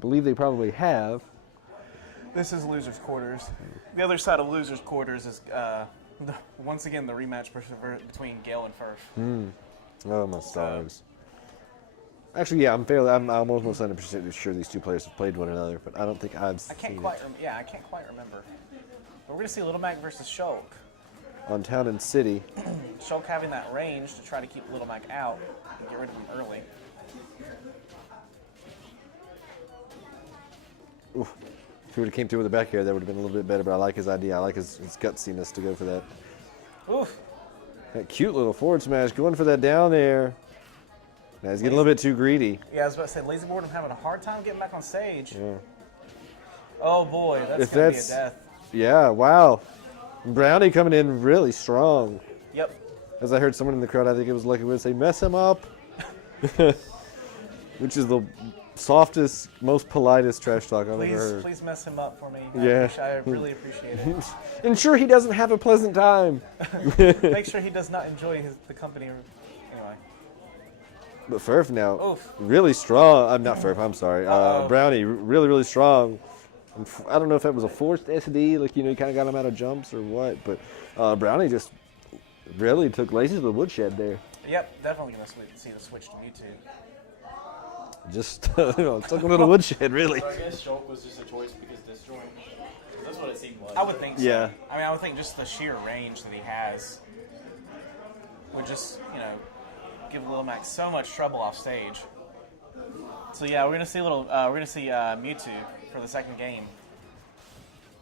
believe they probably have. This is losers' quarters. The other side of losers' quarters is once again the rematch between Gale and Firth. Oh my stars! Actually, yeah, I'm almost 100% sure these two players have played one another, but I don't think I've seen I can't quite remember. But we're gonna see Little Mac versus Shulk. On Town and City. Shulk having that range to try to keep Little Mac out and get rid of him early. Oof. If he would have came through with the back air, that would have been a little bit better, but I like his idea. I like his gutsiness to go for that. Oof. That cute little forward smash, going for that down there. Now he's getting a little bit too greedy. Yeah, I was about to say, Lazyboredom having a hard time getting back on stage. Yeah. Oh boy, that's going to be a death. Yeah, wow. Brownie coming in really strong. Yep. As I heard someone in the crowd, I think it was Lucky, would say, mess him up. Which is the softest, most politest trash talk I've ever heard. Please mess him up for me. Yeah. I really appreciate it. Ensure he doesn't have a pleasant time. Make sure he does not enjoy the company. Anyway. But Firth now, Oof. really strong. I'm not Firth, I'm sorry. Brownie, really, really strong. I don't know if that was a forced SD, like, he kind of got him out of jumps or what, but Brownie just really took Lazy to the woodshed there. Yep, definitely going to see the switch to Mewtwo. Just, took him to the woodshed, really. So I guess Shulk was just a choice because disjoint. That's what it seemed like. I would think so. Yeah. I mean, I would think just the sheer range that he has would just, give Lil Mac so much trouble off stage. So yeah, we're gonna see Mewtwo for the second game.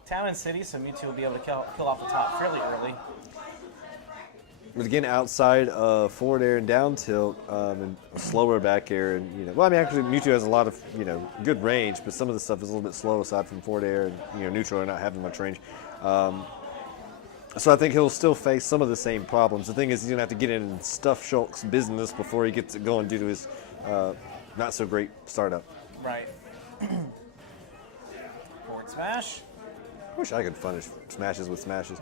Town and City, so Mewtwo will be able to kill off the top fairly early. But again, outside of forward air and down tilt, and a slower back air, and well, I mean, actually, Mewtwo has a lot of good range, but some of the stuff is a little bit slow aside from forward air and neutral or not having much range. So I think he'll still face some of the same problems. The thing is, he's gonna have to get in and stuff Shulk's business before he gets it going due to his not so great startup. Right. Forward smash. I wish I could punish smashes with smashes.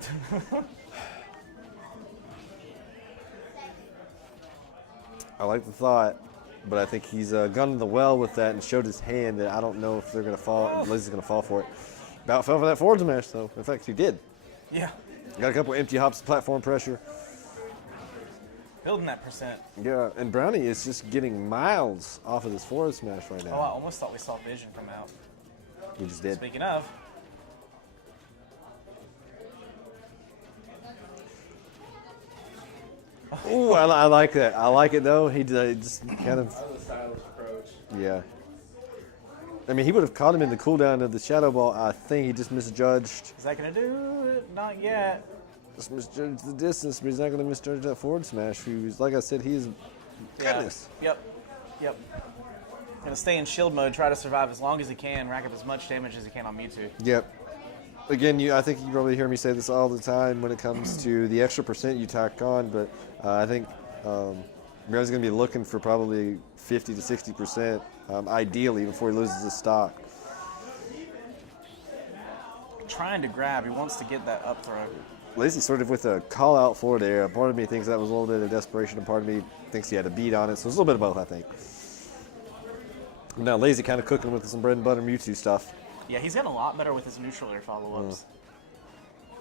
I like the thought, but I think he's gone the well with that and showed his hand that I don't know if they're going to fall. Lazy's going to fall for it. About fell for that forward smash, though. In fact, he did. Yeah. Got a couple empty hops, platform pressure. Building that percent. Yeah, and Brownie is just getting miles off of this forward smash right now. Oh, I almost thought we saw Vision come out. We just did. Speaking of. Ooh, I like that. I like it, though. He just kind of... That was a stylish approach. Yeah. I mean, he would have caught him in the cooldown of the Shadow Ball. I think he just misjudged. Is that going to do it? Not yet. Just misjudged the distance, but he's not going to misjudge that forward smash. He's, like I said, he's goodness. Yep. Going to stay in shield mode, try to survive as long as he can, rack up as much damage as he can on Mewtwo. Yep. Again, I think you probably hear me say this all the time when it comes to the extra percent you tack on, but I think Brownie's going to be looking for probably 50 to 60%, ideally, before he loses his stock. Trying to grab, he wants to get that up throw. Lazy started with a call-out forward air. Part of me thinks that was a little bit of desperation, and part of me thinks he had a beat on it, so it's a little bit of both, I think. Now Lazy kind of cooking with some bread and butter Mewtwo stuff. Yeah, he's gotten a lot better with his neutral air follow-ups.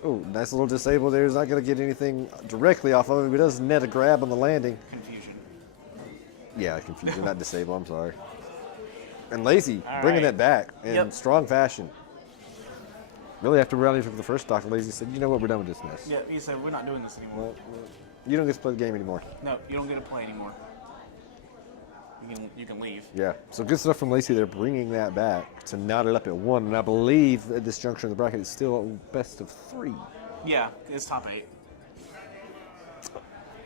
Oh, nice little disable there. He's not going to get anything directly off of it, but he does net a grab on the landing. Confusion. Yeah, confusion, not disable, I'm sorry. And Lazy bringing that back in strong fashion. Really, after Brownie took the first stock, Lazy said, you know what, we're done with this mess. Yeah, he said, we're not doing this anymore. Well, you don't get to play the game anymore. No, you don't get to play anymore. You can leave. Yeah, so good stuff from Lacy there, bringing that back to knot it up at 1. And I believe at this juncture in the bracket, it's still best of 3. Yeah, it's top 8.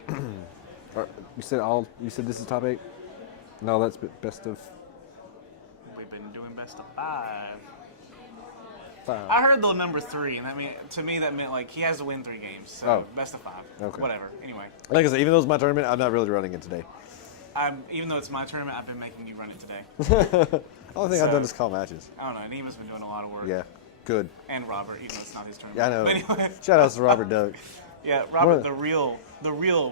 You said this is top 8? No, that's best of... We've been doing best of 5. 5. I heard the number 3, and to me that meant like he has to win 3 games. So best of 5. Okay. Whatever. Anyway. Like I said, even though it's my tournament, I'm not really running it today. Even though it's my tournament, I've been making you run it today. Only thing I've done is call matches. I don't know. Neva's been doing a lot of work. Yeah, good. And Robert, even though it's not his tournament. Yeah, I know. But anyway. Shout out to Robert Doug. Yeah, Robert, the real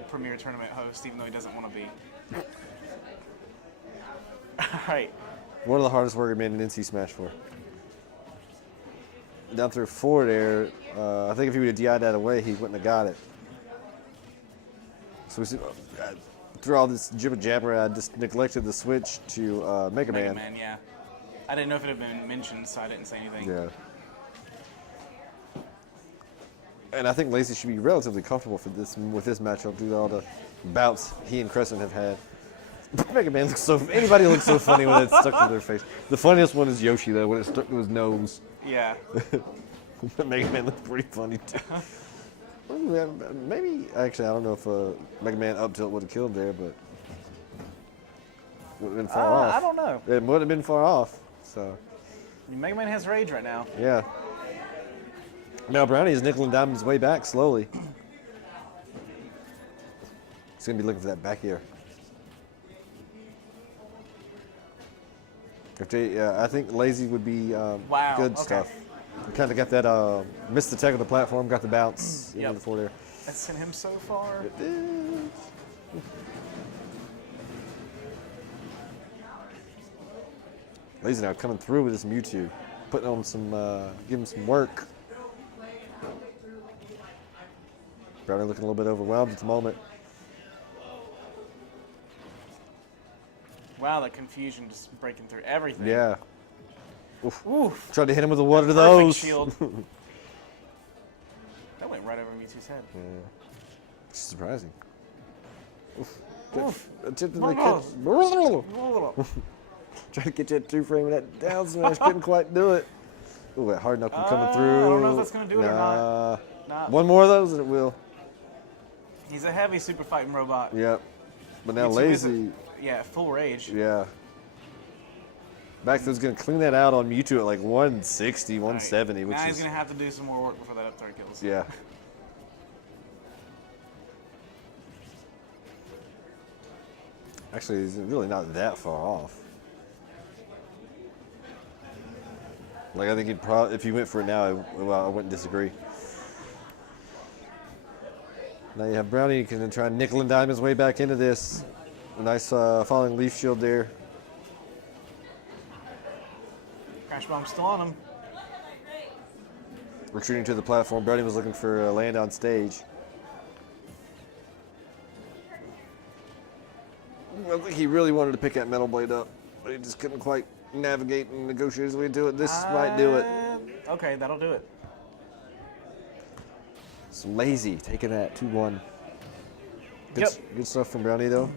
premier tournament host, even though he doesn't want to be. All right, One of the hardest working men in NC Smash 4. Down through forward air. I think if he would have DI'd that away, he wouldn't have got it. So we see, through all this jibber jabber, I just neglected the switch to Mega Man. Mega Man, yeah. I didn't know if it had been mentioned, so I didn't say anything. Yeah. And I think Lazy should be relatively comfortable for this with this matchup due to all the bouts he and Crescent have had. Mega Man looks so. Anybody looks so funny when it's stuck to their face. The funniest one is Yoshi though, when it's stuck to his nose. Yeah. Mega Man looks pretty funny too. Maybe actually I don't know if Mega Man up tilt would have killed there, but would have been far off. I don't know. It would have been far off. So. I mean, Mega Man has rage right now. Yeah. Now Brownie is nickel and diming his way back slowly. He's gonna be looking for that back air. If they, I think Lazy would be good stuff. Kind of got that, missed the tech of the platform, got the bounce into the forward air. That sent him so far. It is. Lazy now coming through with this Mewtwo, putting on some, giving him some work. Brownie looking a little bit overwhelmed at the moment. Wow, that confusion just breaking through everything. Yeah. Oof. Oof. Tried to hit him with a water to Perfect those. shield. That went right over Mewtwo's head. Yeah. Surprising. Oof. Oof. Attempted to catch. Try to get that 2-frame with that down smash, couldn't quite do it. Ooh, that hard knuckle coming through. I don't know if that's going to do it or not. Nah. One more of those and it will. He's a heavy super fighting robot. Yep. But now Mewtwo is Lazy. Yeah, full rage. Yeah. Baxter's going to clean that out on Mewtwo at like 160, 170, Right. which now is... he's going to have to do some more work before that up throw kills. Yeah. Actually, he's really not that far off. Like, I think he'd probably, if he went for it now, I wouldn't disagree. Now you have Brownie, you can try and nickel and dime his way back into this. A nice falling leaf shield there. Crash Bomb's still on him. Retreating to the platform. Brownie was looking for a land on stage. I think he really wanted to pick that Metal Blade up, but he just couldn't quite navigate and negotiate his way to it. This might do it. Okay, that'll do it. It's Lazy taking that 2-1. Good stuff from Brownie though.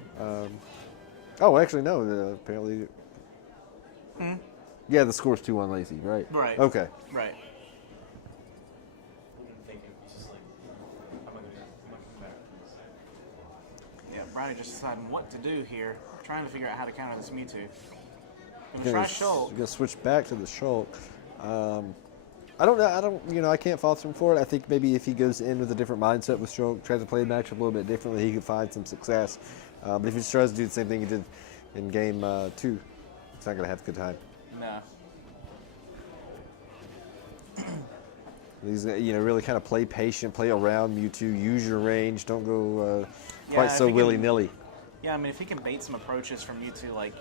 Oh, actually no. Apparently. Yeah, the score's 2-1 Lazy, right? Right. Okay. Right. Yeah, Brownie just deciding what to do here. Trying to figure out how to counter this Mewtwo. Gonna try Shulk. Gonna switch back to the Shulk. I don't know. I can't fault him for it. I think maybe if he goes in with a different mindset with Shulk, tries to play the matchup a little bit differently, he could find some success. But if he just tries to do the same thing he did in game 2, he's not gonna have a good time. No. He's really kind of play patient, play around Mewtwo, use your range, don't go quite so willy-nilly. Yeah, I mean, if he can bait some approaches from Mewtwo, like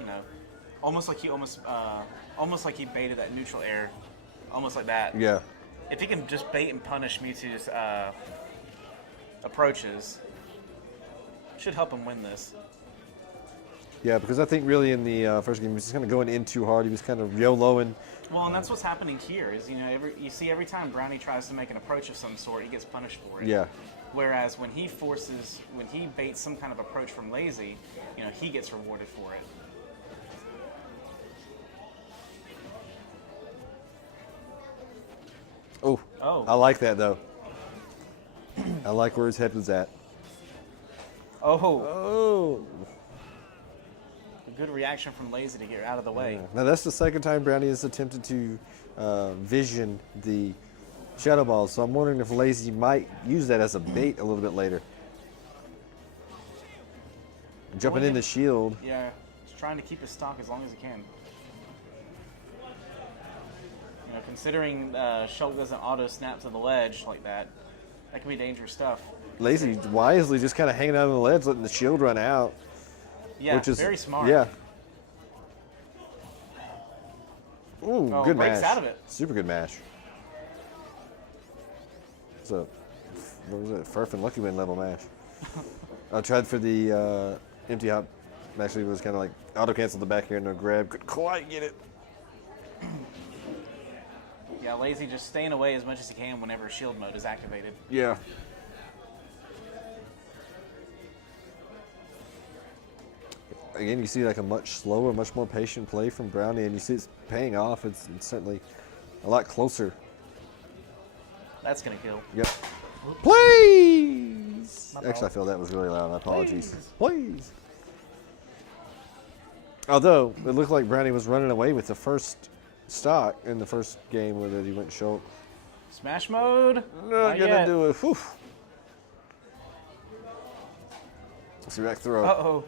almost like he baited that neutral air, almost like that. Yeah. If he can just bait and punish Mewtwo's approaches, should help him win this. Yeah, because I think really in the first game he was just kind of going in too hard. He was kind of YOLOing. Well, and that's what's happening here. Is you see every time Brownie tries to make an approach of some sort, he gets punished for it. Yeah. Whereas when he baits some kind of approach from Lazy, he gets rewarded for it. Oh. I like that though. I like where his head was at. Oh. A good reaction from Lazy to get out of the way. Yeah. Now that's the second time Brownie has attempted to vision the Shadow Balls, so I'm wondering if Lazy might use that as a bait a little bit later. Jumping in the shield. Yeah, just trying to keep his stock as long as he can. Considering Shulk doesn't auto-snap to the ledge like that, that can be dangerous stuff. Lazy wisely just kind of hanging out on the ledge, letting the shield run out. Yeah, which is very smart. Yeah. Ooh, Oh, good breaks mash. out of it. Super good mash. It's a, what was it? Furf and Lucky Win level mash. I tried for the empty hop. Actually, it was kind of like auto cancel the back air and no grab. Couldn't quite get it. Yeah, Lazy just staying away as much as he can whenever shield mode is activated. Yeah. Again, you see like a much slower, much more patient play from Brownie, and you see it's paying off. It's certainly a lot closer. That's gonna kill. Yep. Please! My Actually, I fault. feel that was really loud. My apologies. Please! Although, it looked like Brownie was running away with the first stock in the first game where he went Shulk. Smash mode. Not gonna yet. do it. Whew. See back throw. Uh-oh.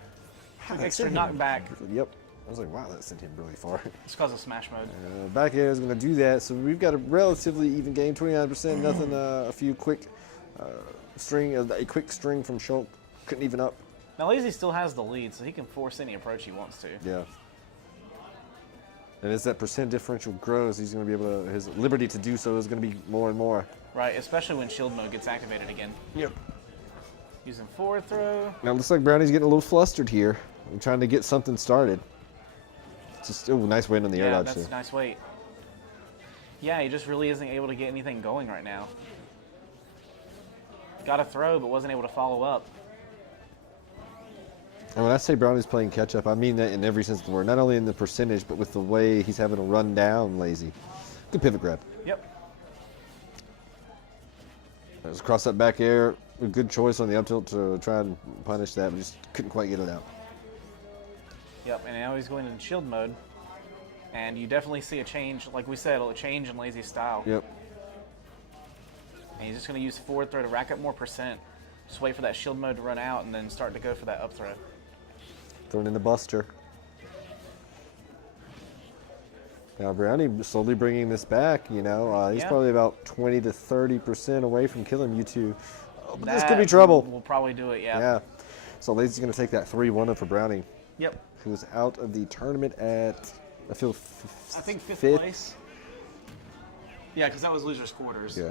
That Extra sent him- knockback. Yep. I was like, wow, that sent him really far. It's because of Smash mode. Back air is going to do that, so we've got a relatively even game, 29%, nothing, a few quick a quick string from Shulk, couldn't even up. Now Lazy still has the lead, so he can force any approach he wants to. Yeah. And as that percent differential grows, he's going to be able to, his liberty to do so is going to be more and more. Right, especially when shield mode gets activated again. Yep. Using forward throw. Now it looks like Brownie's getting a little flustered here. I'm trying to get something started. Just, oh, nice wait on the air Yeah, dodge that's there. a nice weight. Yeah, he just really isn't able to get anything going right now. Got a throw, but wasn't able to follow up. And when I say Brownie's playing catch up, I mean that in every sense of the word. Not only in the percentage, but with the way he's having to run down Lazy. Good pivot grab. Yep. There's cross up back air. A good choice on the up tilt to try and punish that, but just couldn't quite get it out. Yep, and now he's going into shield mode. And you definitely see a change, like we said, a change in Lazy's style. Yep. And he's just going to use forward throw to rack up more percent. Just wait for that shield mode to run out and then start to go for that up throw. Throwing in the buster. Now Brownie slowly bringing this back, you know. He's Yeah. probably about 20 to 30% away from killing you two. Oh, but this That could be trouble. We'll probably do it, yeah. Yeah. So Lazy's going to take that 3-1 up for Brownie, Yep. who's out of the tournament at, I feel, I think fifth fifth. place. Yeah, because that was loser's quarters. Yeah.